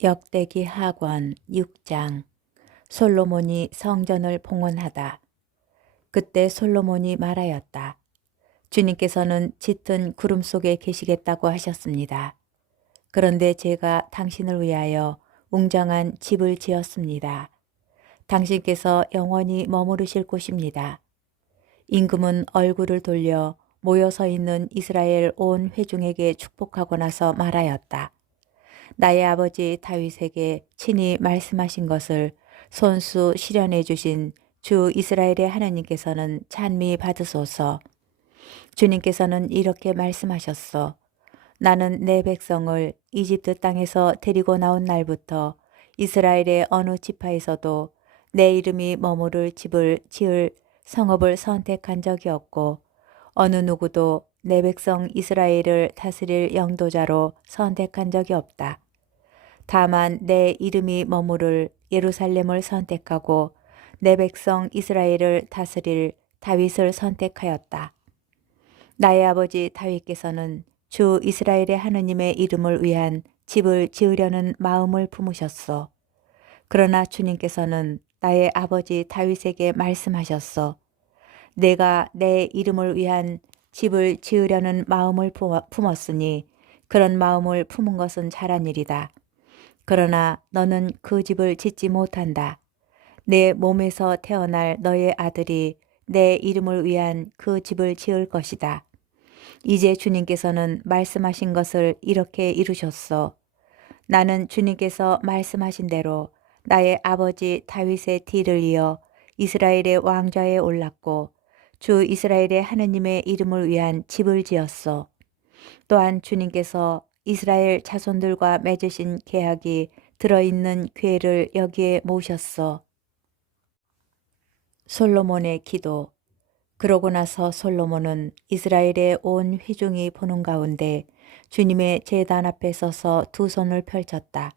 역대기 하권 6장. 솔로몬이 성전을 봉헌하다. 그때 솔로몬이 말하였다. 주님께서는 짙은 구름 속에 계시겠다고 하셨습니다. 그런데 제가 당신을 위하여 웅장한 집을 지었습니다. 당신께서 영원히 머무르실 곳입니다. 임금은 얼굴을 돌려 모여 서 있는 이스라엘 온 회중에게 축복하고 나서 말하였다. 나의 아버지 다윗에게 친히 말씀하신 것을 손수 실현해 주신 주 이스라엘의 하나님께서는 찬미 받으소서. 주님께서는 이렇게 말씀하셨소. 나는 내 백성을 이집트 땅에서 데리고 나온 날부터 이스라엘의 어느 지파에서도 내 이름이 머무를 집을 지을 성읍을 선택한 적이 없고 어느 누구도 내 백성 이스라엘을 다스릴 영도자로 선택한 적이 없다. 다만 내 이름이 머무를 예루살렘을 선택하고 내 백성 이스라엘을 다스릴 다윗을 선택하였다. 나의 아버지 다윗께서는 주 이스라엘의 하느님의 이름을 위한 집을 지으려는 마음을 품으셨소. 그러나 주님께서는 나의 아버지 다윗에게 말씀하셨소. 내가 내 이름을 위한 집을 지으려는 마음을 품었으니 그런 마음을 품은 것은 잘한 일이다. 그러나 너는 그 집을 짓지 못한다. 내 몸에서 태어날 너의 아들이 내 이름을 위한 그 집을 지을 것이다. 이제 주님께서는 말씀하신 것을 이렇게 이루셨소. 나는 주님께서 말씀하신 대로 나의 아버지 다윗의 뒤를 이어 이스라엘의 왕좌에 올랐고 주 이스라엘의 하느님의 이름을 위한 집을 지었소. 또한 주님께서 이스라엘 자손들과 맺으신 계약이 들어있는 궤를 여기에 모셨소. 솔로몬의 기도. 그러고 나서 솔로몬은 이스라엘의 온 회중이 보는 가운데 주님의 제단 앞에 서서 두 손을 펼쳤다.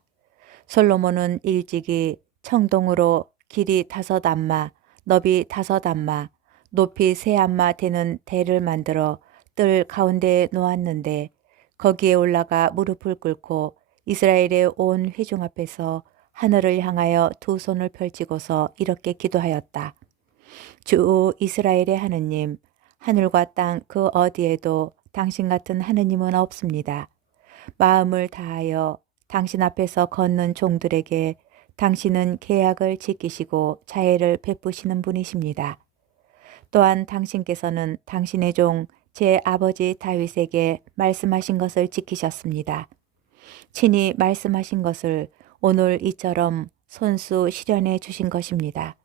솔로몬은 일찍이 청동으로 길이 5 안마, 너비 5 안마, 높이 3 안마 되는 대를 만들어 뜰 가운데에 놓았는데 거기에 올라가 무릎을 꿇고 이스라엘의 온 회중 앞에서 하늘을 향하여 두 손을 펼치고서 이렇게 기도하였다. 주 이스라엘의 하느님, 하늘과 땅 그 어디에도 당신 같은 하느님은 없습니다. 마음을 다하여 당신 앞에서 걷는 종들에게 당신은 계약을 지키시고 자애를 베푸시는 분이십니다. 또한 당신께서는 당신의 종 제 아버지 다윗에게 말씀하신 것을 지키셨습니다. 친히 말씀하신 것을 오늘 이처럼 손수 실현해 주신 것입니다.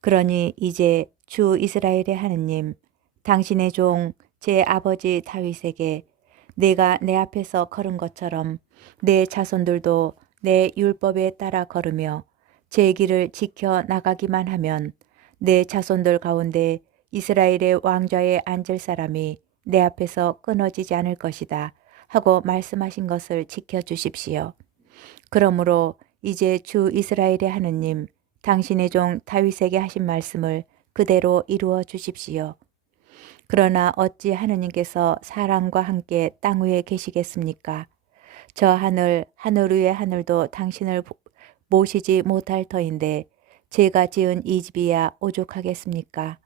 그러니 이제 주 이스라엘의 하느님, 당신의 종 제 아버지 다윗에게 내가 내 앞에서 걸은 것처럼 내 자손들도 내 율법에 따라 걸으며 제 길을 지켜 나가기만 하면 내 자손들 가운데 이스라엘의 왕좌에 앉을 사람이 내 앞에서 끊어지지 않을 것이다 하고 말씀하신 것을 지켜주십시오. 그러므로 이제 주 이스라엘의 하느님, 당신의 종 다윗에게 하신 말씀을 그대로 이루어 주십시오. 그러나 어찌 하느님께서 사람과 함께 땅 위에 계시겠습니까? 저 하늘 위의 하늘도 당신을 모시지 못할 터인데 제가 지은 이 집이야 오죽하겠습니까?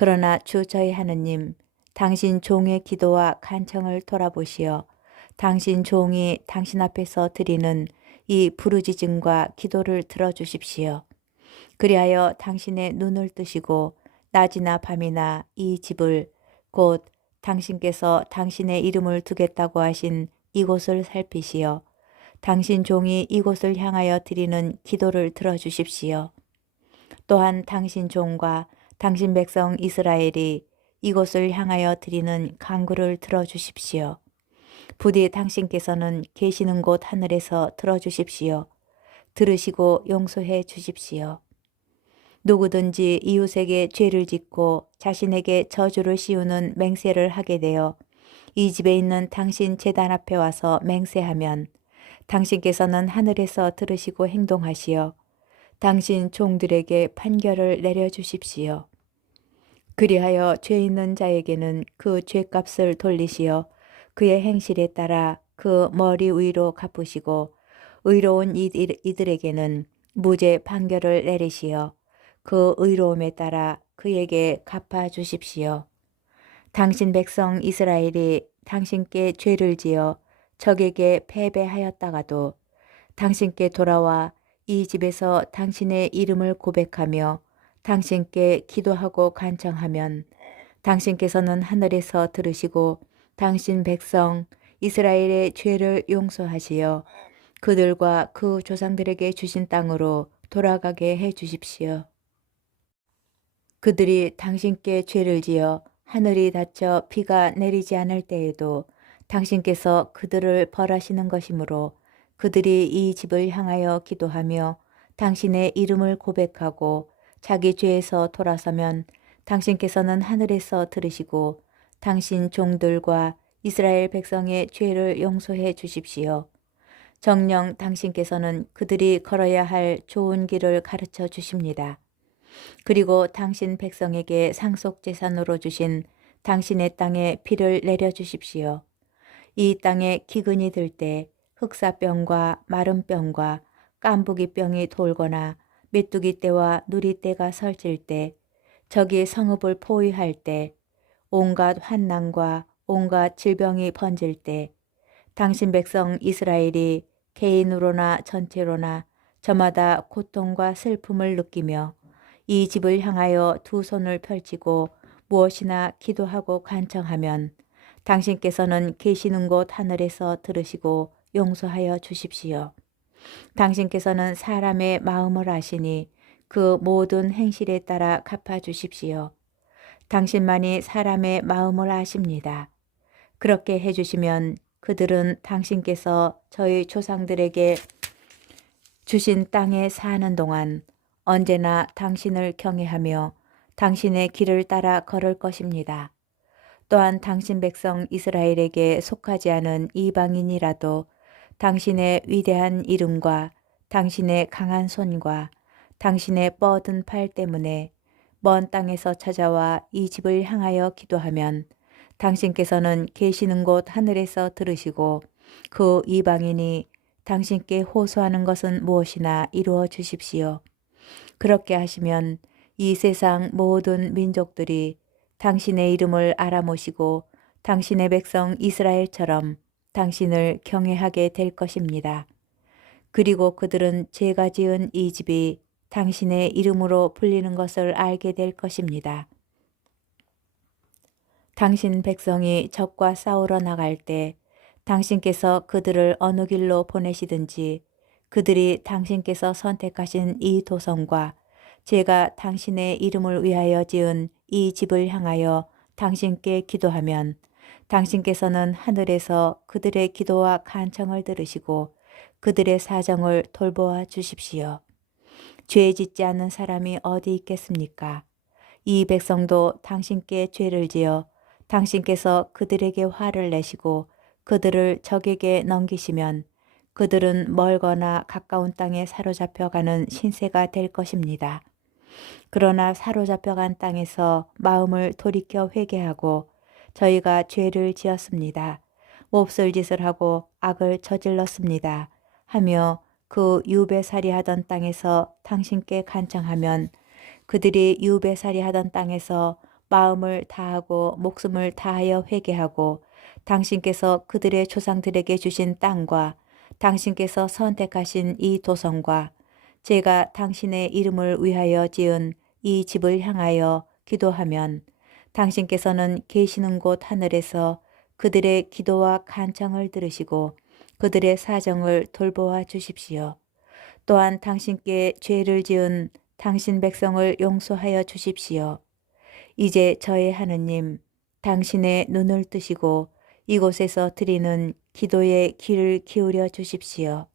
그러나 주 저희 하느님, 당신 종의 기도와 간청을 돌아보시어 당신 종이 당신 앞에서 드리는 이 부르짖음과 기도를 들어주십시오. 그리하여 당신의 눈을 뜨시고 낮이나 밤이나 이 집을 곧 당신께서 당신의 이름을 두겠다고 하신 이곳을 살피시어 당신 종이 이곳을 향하여 드리는 기도를 들어주십시오. 또한 당신 종과 당신 백성 이스라엘이 이곳을 향하여 드리는 간구를 들어주십시오. 부디 당신께서는 계시는 곳 하늘에서 들어주십시오. 들으시고 용서해 주십시오. 누구든지 이웃에게 죄를 짓고 자신에게 저주를 씌우는 맹세를 하게 되어 이 집에 있는 당신 제단 앞에 와서 맹세하면 당신께서는 하늘에서 들으시고 행동하시어 당신 종들에게 판결을 내려주십시오. 그리하여 죄 있는 자에게는 그 죄값을 돌리시어 그의 행실에 따라 그 머리 위로 갚으시고 의로운 이들에게는 무죄 판결을 내리시어 그 의로움에 따라 그에게 갚아 주십시오. 당신 백성 이스라엘이 당신께 죄를 지어 적에게 패배하였다가도 당신께 돌아와 이 집에서 당신의 이름을 고백하며 당신께 기도하고 간청하면 당신께서는 하늘에서 들으시고 당신 백성 이스라엘의 죄를 용서하시어 그들과 그 조상들에게 주신 땅으로 돌아가게 해 주십시오. 그들이 당신께 죄를 지어 하늘이 닫혀 비가 내리지 않을 때에도 당신께서 그들을 벌하시는 것이므로 그들이 이 집을 향하여 기도하며 당신의 이름을 고백하고 자기 죄에서 돌아서면 당신께서는 하늘에서 들으시고 당신 종들과 이스라엘 백성의 죄를 용서해 주십시오. 정녕 당신께서는 그들이 걸어야 할 좋은 길을 가르쳐 주십니다. 그리고 당신 백성에게 상속재산으로 주신 당신의 땅에 비를 내려주십시오. 이 땅에 기근이 들 때 흑사병과 마름병과 깐부기병이 돌거나 메뚜기 떼와 누리 떼가 설칠 때 적이 성읍을 포위할 때 온갖 환난과 온갖 질병이 번질 때 당신 백성 이스라엘이 개인으로나 전체로나 저마다 고통과 슬픔을 느끼며 이 집을 향하여 두 손을 펼치고 무엇이나 기도하고 간청하면 당신께서는 계시는 곳 하늘에서 들으시고 용서하여 주십시오. 당신께서는 사람의 마음을 아시니 그 모든 행실에 따라 갚아 주십시오. 당신만이 사람의 마음을 아십니다. 그렇게 해주시면 그들은 당신께서 저희 조상들에게 주신 땅에 사는 동안 언제나 당신을 경외하며 당신의 길을 따라 걸을 것입니다. 또한 당신 백성 이스라엘에게 속하지 않은 이방인이라도 당신의 위대한 이름과 당신의 강한 손과 당신의 뻗은 팔 때문에 먼 땅에서 찾아와 이 집을 향하여 기도하면 당신께서는 계시는 곳 하늘에서 들으시고 그 이방인이 당신께 호소하는 것은 무엇이나 이루어 주십시오. 그렇게 하시면 이 세상 모든 민족들이 당신의 이름을 알아모시고 당신의 백성 이스라엘처럼 당신을 경외하게 될 것입니다. 그리고 그들은 제가 지은 이 집이 당신의 이름으로 불리는 것을 알게 될 것입니다. 당신 백성이 적과 싸우러 나갈 때 당신께서 그들을 어느 길로 보내시든지 그들이 당신께서 선택하신 이 도성과 제가 당신의 이름을 위하여 지은 이 집을 향하여 당신께 기도하면 당신께서는 하늘에서 그들의 기도와 간청을 들으시고 그들의 사정을 돌보아 주십시오. 죄 짓지 않는 사람이 어디 있겠습니까? 이 백성도 당신께 죄를 지어 당신께서 그들에게 화를 내시고 그들을 적에게 넘기시면 그들은 멀거나 가까운 땅에 사로잡혀가는 신세가 될 것입니다. 그러나 사로잡혀간 땅에서 마음을 돌이켜 회개하고 저희가 죄를 지었습니다. 몹쓸 짓을 하고 악을 저질렀습니다. 하며 그 유배살이 하던 땅에서 당신께 간청하면 그들이 유배살이 하던 땅에서 마음을 다하고 목숨을 다하여 회개하고 당신께서 그들의 조상들에게 주신 땅과 당신께서 선택하신 이 도성과 제가 당신의 이름을 위하여 지은 이 집을 향하여 기도하면 당신께서는 계시는 곳 하늘에서 그들의 기도와 간청을 들으시고 그들의 사정을 돌보아 주십시오. 또한 당신께 죄를 지은 당신 백성을 용서하여 주십시오. 이제 저의 하느님, 당신의 눈을 뜨시고 이곳에서 드리는 기도에 귀를 기울여 주십시오.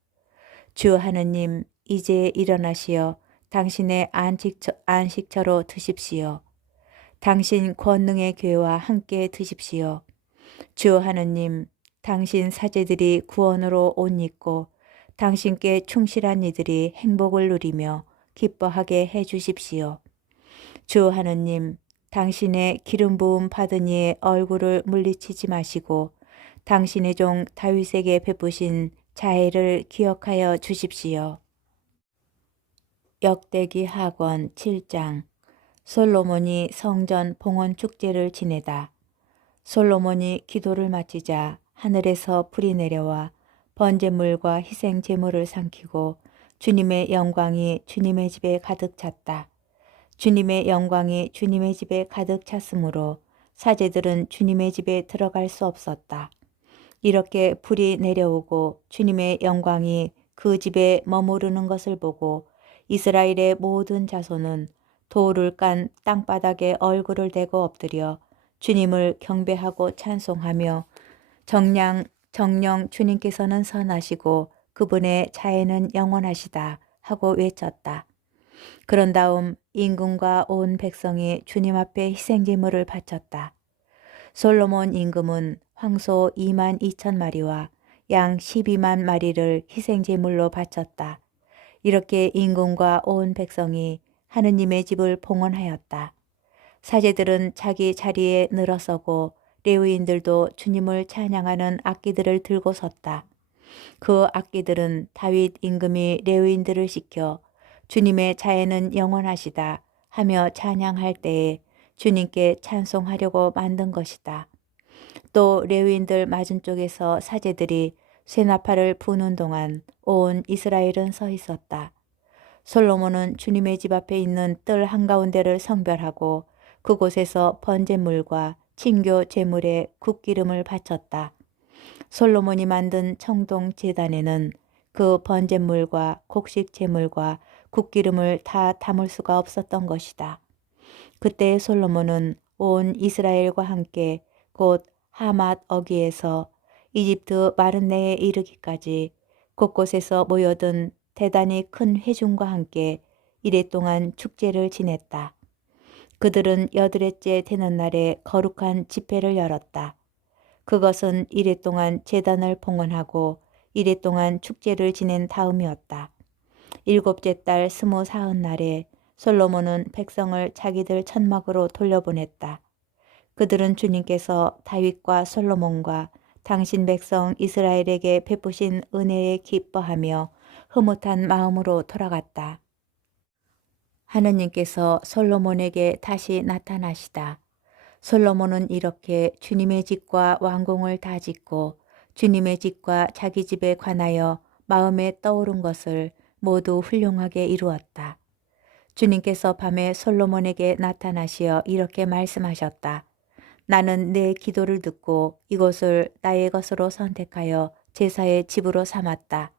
주 하느님, 이제 일어나시어 당신의 안식처로 드십시오. 당신 권능의 교회와 함께 드십시오. 주 하느님, 당신 사제들이 구원으로 옷 입고 당신께 충실한 이들이 행복을 누리며 기뻐하게 해 주십시오. 주 하느님, 당신의 기름 부음 받은 이의 얼굴을 물리치지 마시고 당신의 종 다윗에게 베푸신 자애를 기억하여 주십시오. 역대기 하권 7장. 솔로몬이 성전 봉헌 축제를 지내다. 솔로몬이 기도를 마치자 하늘에서 불이 내려와 번제물과 희생 제물을 삼키고 주님의 영광이 주님의 집에 가득 찼다. 주님의 영광이 주님의 집에 가득 찼으므로 사제들은 주님의 집에 들어갈 수 없었다. 이렇게 불이 내려오고 주님의 영광이 그 집에 머무르는 것을 보고 이스라엘의 모든 자손은 돌을 깐 땅바닥에 얼굴을 대고 엎드려 주님을 경배하고 찬송하며 정령 주님께서는 선하시고 그분의 자애는 영원하시다 하고 외쳤다. 그런 다음 임금과 온 백성이 주님 앞에 희생제물을 바쳤다. 솔로몬 임금은 황소 2만 2천 마리와 양 12만 마리를 희생제물로 바쳤다. 이렇게 임금과 온 백성이 하느님의 집을 봉헌하였다. 사제들은 자기 자리에 늘어서고 레위인들도 주님을 찬양하는 악기들을 들고 섰다. 그 악기들은 다윗 임금이 레위인들을 시켜 주님의 자애는 영원하시다 하며 찬양할 때에 주님께 찬송하려고 만든 것이다. 또 레위인들 맞은쪽에서 사제들이 쇠나팔을 부는 동안 온 이스라엘은 서 있었다. 솔로몬은 주님의 집 앞에 있는 뜰 한가운데를 성별하고 그곳에서 번제물과 친교 제물에 국기름을 바쳤다. 솔로몬이 만든 청동 제단에는 그 번제물과 곡식 제물과 국기름을 다 담을 수가 없었던 것이다. 그때 솔로몬은 온 이스라엘과 함께 곧 하맛 어귀에서 이집트 마른네에 이르기까지 곳곳에서 모여든 대단히 큰 회중과 함께 이레 동안 축제를 지냈다. 그들은 여드레째 되는 날에 거룩한 집회를 열었다. 그것은 이레 동안 제단을 봉헌하고 이레 동안 축제를 지낸 다음이었다. 일곱째 달 24흔날에 솔로몬은 백성을 자기들 천막으로 돌려보냈다. 그들은 주님께서 다윗과 솔로몬과 당신 백성 이스라엘에게 베푸신 은혜에 기뻐하며 흐뭇한 마음으로 돌아갔다. 하느님께서 솔로몬에게 다시 나타나시다. 솔로몬은 이렇게 주님의 집과 왕궁을 다 짓고 주님의 집과 자기 집에 관하여 마음에 떠오른 것을 모두 훌륭하게 이루었다. 주님께서 밤에 솔로몬에게 나타나시어 이렇게 말씀하셨다. 나는 내 기도를 듣고 이곳을 나의 것으로 선택하여 제사의 집으로 삼았다.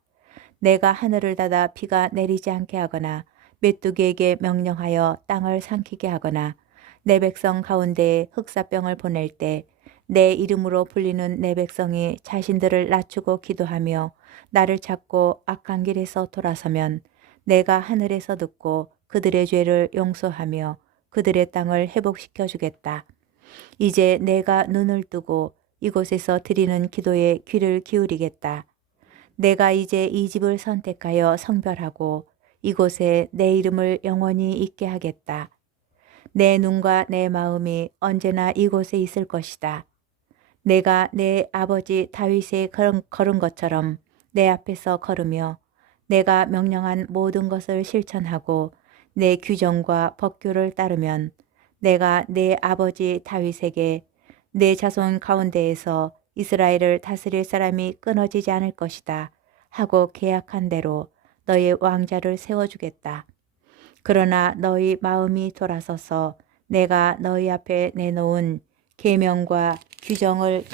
내가 하늘을 닫아 비가 내리지 않게 하거나 메뚜기에게 명령하여 땅을 삼키게 하거나 내 백성 가운데에 흑사병을 보낼 때 내 이름으로 불리는 내 백성이 자신들을 낮추고 기도하며 나를 찾고 악한 길에서 돌아서면 내가 하늘에서 듣고 그들의 죄를 용서하며 그들의 땅을 회복시켜 주겠다. 이제 내가 눈을 뜨고 이곳에서 드리는 기도에 귀를 기울이겠다. 내가 이제 이 집을 선택하여 성별하고 이곳에 내 이름을 영원히 있게 하겠다. 내 눈과 내 마음이 언제나 이곳에 있을 것이다. 내가 내 아버지 다윗의 걸은 것처럼 내 앞에서 걸으며 내가 명령한 모든 것을 실천하고 내 규정과 법규를 따르면 내가 내 아버지 다윗에게 내 자손 가운데에서 이스라엘을 다스릴 사람이 끊어지지 않을 것이다 하고 계약한 대로 너의 왕자를 세워주겠다. 그러나 너희 마음이 돌아서서 내가 너희 앞에 내놓은 계명과 규정을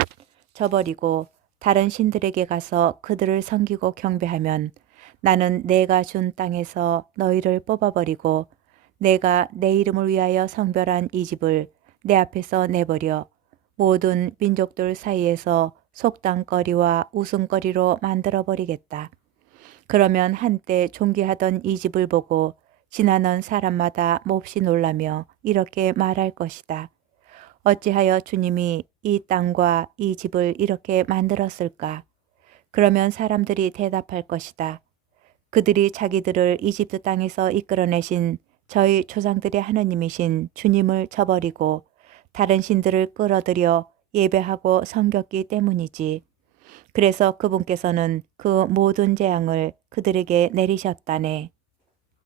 저버리고 다른 신들에게 가서 그들을 섬기고 경배하면 나는 내가 준 땅에서 너희를 뽑아버리고 내가 내 이름을 위하여 성별한 이 집을 내 앞에서 내버려 모든 민족들 사이에서 속담거리와 웃음거리로 만들어버리겠다. 그러면 한때 존귀하던 이 집을 보고 지나는 사람마다 몹시 놀라며 이렇게 말할 것이다. 어찌하여 주님이 이 땅과 이 집을 이렇게 만들었을까? 그러면 사람들이 대답할 것이다. 그들이 자기들을 이집트 땅에서 이끌어내신 저희 조상들의 하느님이신 주님을 저버리고 다른 신들을 끌어들여 예배하고 섬겼기 때문이지. 그래서 그분께서는 그 모든 재앙을 그들에게 내리셨다네.